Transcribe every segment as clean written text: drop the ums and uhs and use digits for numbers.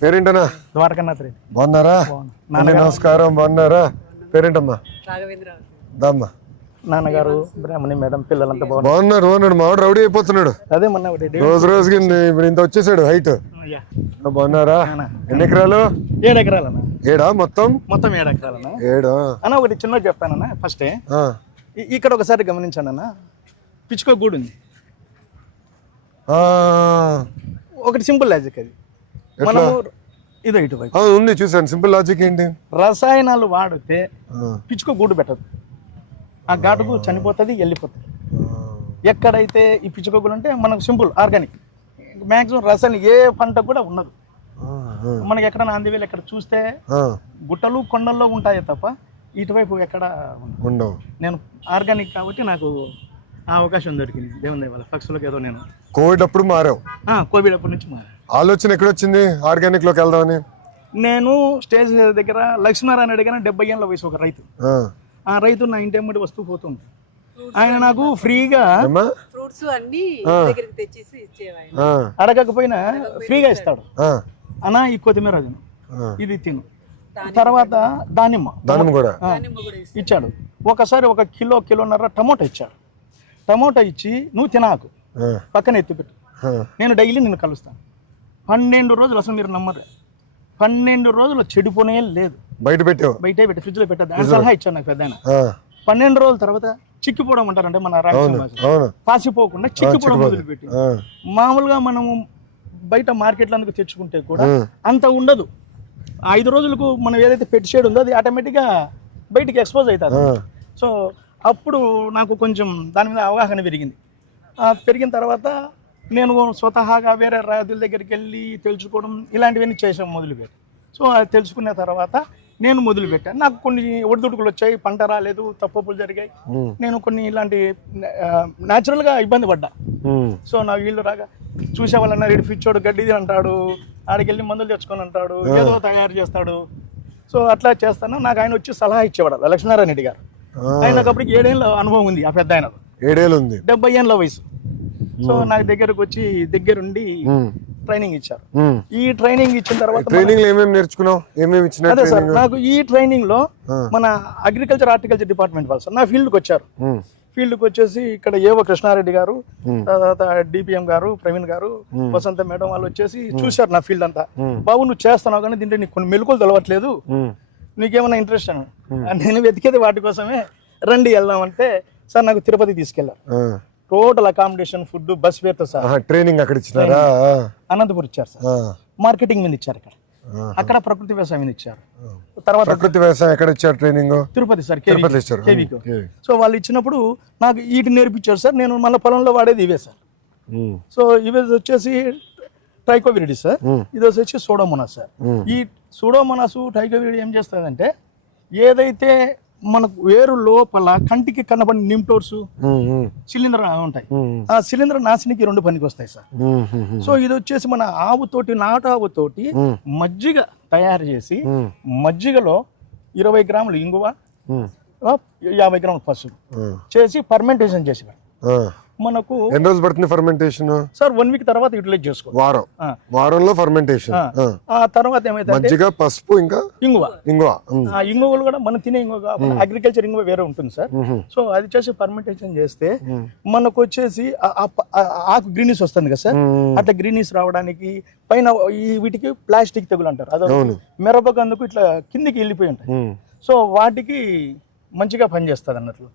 పేరేంటనా? ద్వారకనాథ్ రెడ్డి. బాగున్నారా? నమస్కారం. బాగున్నారా? పేరేంటమ్మా? దామ్మా. నాన్నగారు బ్రాహ్మణి, మేడం, పిల్లలంతా బాగున్నారు. మావాడు రౌడీ అయిపోతున్నాడు అదే మొన్న రోజు రోజుకి. ఇప్పుడు ఇంత వచ్చేసాడు హైట్. బాగున్నారా? ఎన్ని ఎకరాలు? 7 ఎకరాలన్నా. 7 మొత్తం 7 ఎకరాలన్నా. 7 అన్న ఒకటి చిన్న చెప్తానన్నా. ఫస్టే ఇక్కడ ఒకసారి గమనించాను అన్న, పిచ్చుకో గూడు ఉంది. ఒకటి సింపుల్ లాజిక్ అది. మనము ఇదో ఇటువైపు ఉంది చూసాను. సింపుల్ లాజిక్ ఏంటి? రసాయనాలు వాడితే పిచ్చుకో గూడు పెట్టదు, ఆ ఘాటుకు చనిపోతుంది, వెళ్ళిపోతుంది. ఎక్కడైతే ఈ పిచ్చుకో గూడు అంటే మనకు సింపుల్ ఆర్గానిక్, మ్యాక్సిమం రసాయనం ఏ పంట కూడా ఉండదు. మనకి ఎక్కడ ఆంధ్రవేలు ఎక్కడ చూస్తే గుట్టలు కొండల్లో ఉంటాయి తప్ప ఇటువైపు ఎక్కడ ఉండవు. నేను ఆర్గానిక్ కాబట్టి నాకు ఆ అవకాశం దొరికింది దేవుని దయ వల్ల. పక్షులకు ఏదో నేను కోవిడ్ అప్పుడు మారావు. కోవిడ్ అప్పటి నుంచి మారా. ఆలోచన ఎక్కడొచ్చింది ఆర్గానిక్ లోకి వెళ్దామని? నేను స్టేజ్ దగ్గర లక్ష్మీనారాయణ రెడ్డి గారు 70 ఏళ్ళ వయసు ఒక రైతు. ఆ రైతు నా ఇంటి అమ్మడి వస్తూ పోతుంది. ఆయన నాకు ఫ్రీగా ఫ్రూట్స్ అన్ని తెచ్చేసి ఇచ్చేవాడు. అడగకపోయినా ఫ్రీగా ఇస్తాడు. అన్నా ఈ కొత్తిమీర తిను, ఇది తిను, తర్వాత దానిమ్మ కూడా ఇచ్చాడు. ఒకసారి 1 కిలోన్నర టమోటా ఇచ్చాడు. టమోటా ఇచ్చి నువ్వు తినాకు, పక్కన ఎత్తిపెట్టు, నేను డైలీ నిన్ను కలుస్తాను. 12 రోజులు, అసలు మీరు నమ్మరు, 12 రోజులు చెడిపోనే లేదు. బయటే పెట్టి ఫ్రిడ్జ్ లో పెట్టద్దు అని సలహా ఇచ్చాను నాకు పెద్ద. 12 రోజుల తర్వాత చిక్కిపోవడం అంటారంటే మన రాయలసీమ పాసిపోకుండా చిక్కిపోవడం మొదలుపెట్టి. మామూలుగా మనము బయట మార్కెట్లో అందుకు తెచ్చుకుంటే కూడా అంత ఉండదు. 5 రోజులకు మనం ఏదైతే పెట్టి షేడ్ ఉందో అది ఆటోమేటిక్గా బయటికి ఎక్స్పోజ్ అవుతుంది. సో అప్పుడు నాకు కొంచెం దాని మీద అవగాహన పెరిగింది. పెరిగిన తర్వాత నేను స్వతహాగా వేరే రైతుల దగ్గరికి వెళ్ళి తెలుసుకోవడం ఇలాంటివన్నీ చేసాం మొదలుపెట్టి. సో అది తెలుసుకున్న తర్వాత నేను మొదలుపెట్టాను. నాకు కొన్ని ఒడిదుడుకులు వచ్చాయి, పంట రాలేదు, తప్పులు జరిగాయి. నేను కొన్ని ఇలాంటి న్యాచురల్గా ఇబ్బంది పడ్డా. సో నా వీళ్ళు రాగా చూసే వాళ్ళన్నారు, ఇటు పిచ్చోడు గడ్డిది అంటాడు, ఆడికి వెళ్ళి మందులు తెచ్చుకొని అంటాడు, ఏదో తయారు చేస్తాడు. సో అట్లా చేస్తాను. నాకు ఆయన వచ్చి సలహా ఇచ్చేవాడు లక్ష్మీనారాయణ రెడ్డి గారు. ఆయనకు అప్పటికి 7 ఏళ్ళ అనుభవం ఉంది. ఆ పెద్ద ఆయన 7 ఏళ్ళు ఉంది, 70 ఏళ్ళ వయసు. సో నాకు దగ్గరకు వచ్చి దగ్గరుండి ట్రైనింగ్ ఇచ్చారు. ఈ ట్రైనింగ్ ఇచ్చిన తర్వాత అదే సార్, నాకు ఈ ట్రైనింగ్ లో మన అగ్రికల్చర్ హార్టికల్చర్ డిపార్ట్మెంట్ వాళ్ళు సార్ నా ఫీల్డ్కి వచ్చారు. ఫీల్డ్కి వచ్చేసి ఇక్కడ ఏవో కృష్ణారెడ్డి గారు, తర్వాత డిపిఎం గారు, ప్రవీణ్ గారు, వసంత మేడం వాళ్ళు వచ్చేసి చూశారు నా ఫీల్డ్ అంతా. బాబు నువ్వు చేస్తున్నావు కానీ దీంట్లో నీకు కొన్ని మెలకువలు తెలవట్లేదు, నీకేమైనా ఇంట్రెస్ట్ అని. నేను వెతికేది వాటి కోసమే. రండి వెళ్దామంటే సార్ నాకు తిరుపతి తీసుకెళ్లారు. Total accommodation, food, bus fair తో సార్. ట్రైనింగ్ అక్కడ ఇచ్చారా? అనంతపురం ఇచ్చారు సార్. మార్కెటింగ్ మీద ఇచ్చారు ఇక్కడ. అక్కడ ప్రకృతి వ్యవసాయం మీద ఇచ్చారు. తర్వాత ప్రకృతి వ్యవసాయం ఎక్కడ ఇచ్చారు ట్రైనింగ్? తిరుపతి సార్, కేవీకి. సో వాళ్ళు ఇచ్చినప్పుడు నాకు వీటి నేర్పించారు సార్. నేను మన పొలంలో వాడేది ఇవే సార్. సో ఇవే వచ్చేసి ట్రైకోవిరిడి సార్, ఇది వచ్చి సూడోమోనాస్ సార్. ఈ సూడోమోనాస్ ట్రైకోవిరిడి ఏం చేస్తుందంటే ఏదైతే మనకు వేరు లోపల కంటికి కనబడిన నిమ్టోర్స్, శిలీంధ్ర ఉంటాయి, ఆ శిలీంధ్ర నాశనికి 2 పనికి వస్తాయి సార్. సో ఇది వచ్చేసి మన ఆవుతోటి, నాటు ఆవుతోటి మజ్జిగ తయారు చేసి, మజ్జిగలో 20 గ్రాములు ఇంగువ, 50 గ్రాములు పసుపు చేసి ఫర్మెంటేషన్ చేసి మనకు. ఎన్ని రోజులు పడుతుంది ఫర్మెంటేషన్ సార్? 1 వీక్ తర్వాత యూటిలైజ్ చేసుకో. వారంలో ఫర్మెంటేషన్. ఆ తర్వాత ఏమైతే మజ్జిగ, పసుపు, ఇంకా ఇంగువ. ఆ ఇంగువలు కూడా మనం తినే ఇంగువ, అగ్రికల్చర్ ఇంగువ వేరే ఉంటుంది సార్. సో అది చేసి ఫర్మెంటేషన్ చేస్తే మనకు వచ్చేసి ఆకు గ్రీనిస్ వస్తుంది కదా సార్. అట్లా గ్రీనిస్ రావడానికి పైన ఈ వీటికి ప్లాస్టిక్ తెగులు అంటారు, అదే మిరపకు అందుకు ఇట్లా కిందికి వెళ్ళిపోయి ఉంటాయి. సో వాటికి మంచిగా పనిచేస్తుంది అన్నట్లు.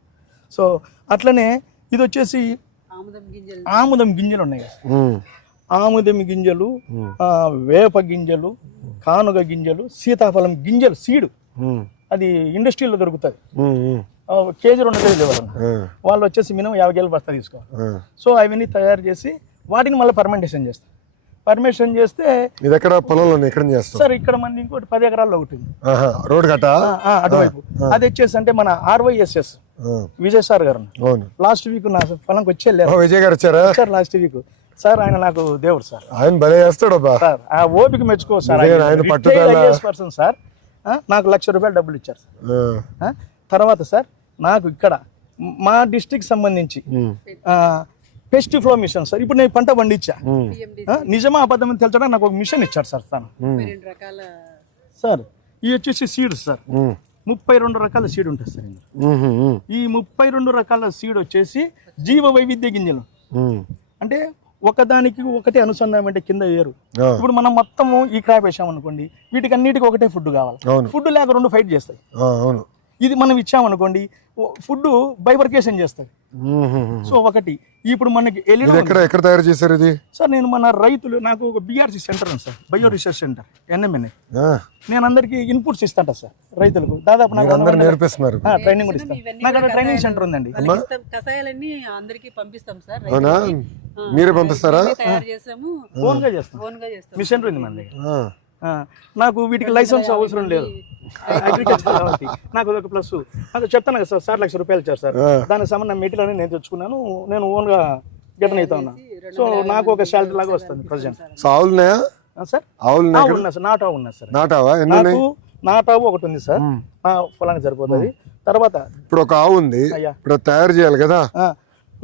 సో అట్లనే ఇది వచ్చేసి ఆముదం గింజలు ఉన్నాయి కదా, ఆముదం గింజలు, వేప గింజలు, కానుగ గింజలు, సీతాఫలం గింజలు సీడు, అది ఇండస్ట్రీలో దొరుకుతుంది. కేజీ 2 కేజీలు ఇవ్వాలి. వాళ్ళు వచ్చేసి మినిమం 50 కేజీలు బస్తా తీసుకోవాలి. సో అవన్నీ తయారు చేసి వాటిని మళ్ళీ ఫర్మెంటేషన్ చేస్తారు. పర్మిషన్ చేస్తే ఇది ఎక్కడ పొలంలో ఎక్కడ చేస్తారు సార్? ఇక్కడ మంది ఇంకోటి 10 ఎకరాల్లో ఒకటి రోడ్ గట్ట అటువైపు. అది వచ్చేసి అంటే మన RYSS విజయ్ సార్ గారు లాస్ట్ వీక్ నా పొలంకి వచ్చి వెళ్ళారు. విజయ్ గారు వచ్చారా సార్ లాస్ట్ వీక్? సార్ ఆయన నాకు దేవుడు సార్. ఆయన భలే చేస్తాడు సార్. ఆ ఓపిక మెచ్చుకో సార్. Person sir. నాకు ₹1,00,000 డబ్బులు ఇచ్చారు సార్. తర్వాత సార్ నాకు ఇక్కడ మా డిస్ట్రిక్ట్ సంబంధించి పెస్ట్ ఫ్లో మిషన్ సార్. ఇప్పుడు నేను పంట పండించా, PMDC నిజమా అబద్ధం అని తెలుసడానికి నాకు ఒక మిషన్ ఇచ్చారు సార్ తను. 32 రకాల సార్ ఇవి వచ్చేసి సీడ్స్ సార్. 32 రకాల సీడ్ ఉంటుంది సార్ ఇందులో. ఈ 32 రకాల సీడ్ వచ్చేసి జీవ వైవిధ్య గింజలు. అంటే ఒకదానికి ఒకటి అనుసంధానం అంటే కింద వేరు. ఇప్పుడు మనం మొత్తము ఈ క్రాప్ వేసామనుకోండి, వీటికి అన్నిటికీ ఒకటే ఫుడ్ కావాలి. ఫుడ్ లేక రెండు ఫైట్ చేస్తాయి. అవును. ఇది మనం ఇచ్చామనుకోండి, ఫుడ్ బైవర్కేషన్ చేస్తుంది. సో ఒకటి ఇప్పుడు మనకి ఎక్కడ తయారు చేశారు ఇది? సార్ నేను మన రైతులు, నాకు ఒక BRC సెంటర్ ఉంది sir, bio research centre NMNA. నేను అందరికి ఇన్పుట్స్ ఇస్తాంట సార్ రైతులకు. దాదాపు నాకు నేర్పిస్తున్నారు, ట్రైనింగ్ కూడా ఇస్తాను. నాకు అక్కడ ట్రైనింగ్ సెంటర్ ఉందండి. కషాయాలన్నీ అందరికి పంపిస్తాం సార్. అవునా? మీరే పంపిస్తారా? తయారు చేస్తాము, ఓన్ గా చేస్తాం. మిషన్ ఉంది మన దగ్గర. ఆ. నాకు వీటికి లైసెన్స్ అవసరం లేదు, అగ్రికల్చర్ కాబట్టి నాకు అదొక ప్లస్. అది చెప్తాను కదా సార్, 1,00,000 రూపాయలు ఇచ్చారు సార్. దానికి సంబంధించిన మెటీరియల్ అని నేను తెచ్చుకున్నాను, నేను ఓన్ గా గెటన్ అవుతా ఉన్నా. సో నాకు ఒక శాలరీ లాగా వస్తుంది ప్రజెంట్. ఆవులున్నాయా సార్? ఆవులు ఉన్నా సార్, నాటావు ఉన్నా సార్. నాటావా? నాకు నాటావు ఒకటి ఉంది సార్, పొలానికి సరిపోతుంది. తర్వాత ఇప్పుడు ఒక ఆవు ఉంది, ఇప్పుడు తయారు చేయాలి కదా,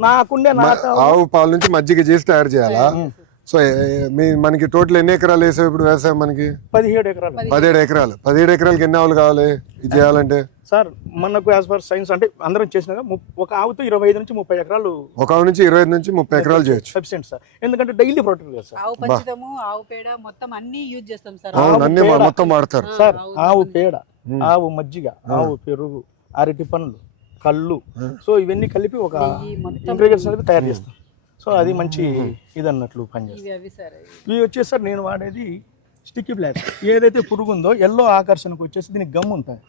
నాకుండే నాటావు ఆవు పాల నుంచి మజ్జిగ చేసి తయారు చేయాలా? సో మనకి టోటల్ ఎన్ని ఎకరాలు వేసావు ఇప్పుడు వ్యవసాయం? మనకి 17 ఎకరాలు. 17 ఎకరాలు. 17 ఎకరాలకి ఎన్ని ఆవులు కావాలి ఇది చేయాలంటే? సార్ మనకు యాజ్ పర్ సైన్స్ అంటే అందరం చేసినాక ఒక ఆవుతో 25 నుంచి 30 ఎకరాలు, ఒక ఆవు నుంచి 25 నుంచి 30 ఎకరాలు చేయొచ్చు. సఫిషియెంట్ సార్, ఎందుకంటే డైలీ ప్రొడక్ట్ కదా సార్. ఆవు పంచదము, ఆవు పేడ మొత్తం అన్ని యూజ్ చేస్తాం సార్. అన్ని మొత్తం వాడతారు సార్. ఆవు పేడ, ఆవు మజ్జిగ, ఆవు పెరుగు, అరటి పండ్లు, కళ్ళు, సో ఇవన్నీ కలిపి ఒక ఇంగ్రీడియంట్స్ అనేది తయారు చేస్తాం. సో అది మంచి ఇది అన్నట్లు పనిచేస్తుంది. ఇవి వచ్చేసి సార్ నేను వాడేది స్టిక్కీ బ్లాక్. ఏదైతే పురుగు ఉందో ఎల్లో ఆకర్షణకు వచ్చేసి దీనికి గమ్ ఉంటుంది.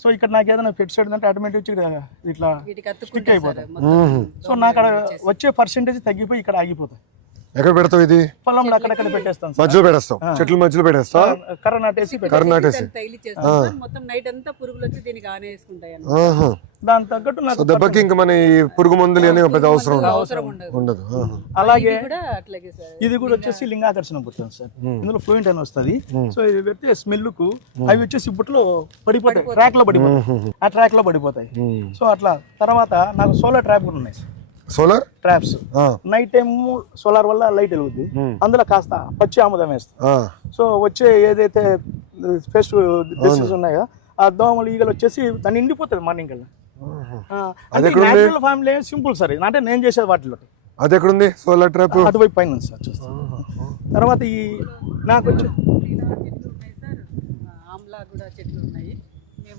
సో ఇక్కడ నాకు ఏదైనా పెట్సైడ్ అంటే ఆటోమేటిక్ ఇట్లా స్టిక్ అయిపోతాయి. సో నాకు అక్కడ వచ్చే పర్సెంటేజ్ తగ్గిపోయి ఇక్కడ ఆగిపోతాయి. ఎక్కడ పెడతావు ఇది? పొలంలో అక్కడక్కడ పెట్టేస్తాం, మధ్యలో పెట్టేస్తాం, చెట్ల మధ్యలో పెట్టేస్తా, కర్ర నాటేసి మొత్తం నైట్ అంతా పురుగులు వచ్చి దీనికి ఆనేసుకుంటాయి. దాని తగ్గట్టు నాకు దెబ్బకి ఇంకా మన ఈ పురుగు మందులు అని పెద్ద అవసరం ఉండదు. అలాగే ఇది కూడా వచ్చేసి లింగాకర్షణ పుట్టింది సార్. ఇందులో ఫ్లూయెంట్ అని వస్తుంది. సో ఇది పెడితే స్మెల్ కు అవి వచ్చేసి బుట్లో పడిపోతాయి, ట్రాక్ లో పడిపోతాయి, ఆ ట్రాక్ లో పడిపోతాయి. సో అట్లా తర్వాత నాకు సోలార్ ట్రాప్ కూడా ఉన్నాయి. Solar traps night time solar వల్ల లైట్ వెలుగుద్ది, అందులో కాస్త పచ్చి ఆముదం వేస్తాం. సో వచ్చే ఏదైతే పెస్ట్ డిసీజ్ ఉన్నాయో ఆ దోమలు ఈగలు వచ్చేసి దాన్ని నిండిపోతుంది మార్నింగ్ కల్లా. న్యాచురల్ ఫార్మ్ సింపుల్ సార్, అంటే నేను చేసేది వాటిలో. అది ఎక్కడుంది సోలార్ ట్రాప్? అటువైపు పైన ఉంది సార్, చూస్తాం. తర్వాత ఈ నాకు వచ్చి ఆమ్లా కూడా చెట్లు ఉన్నాయి.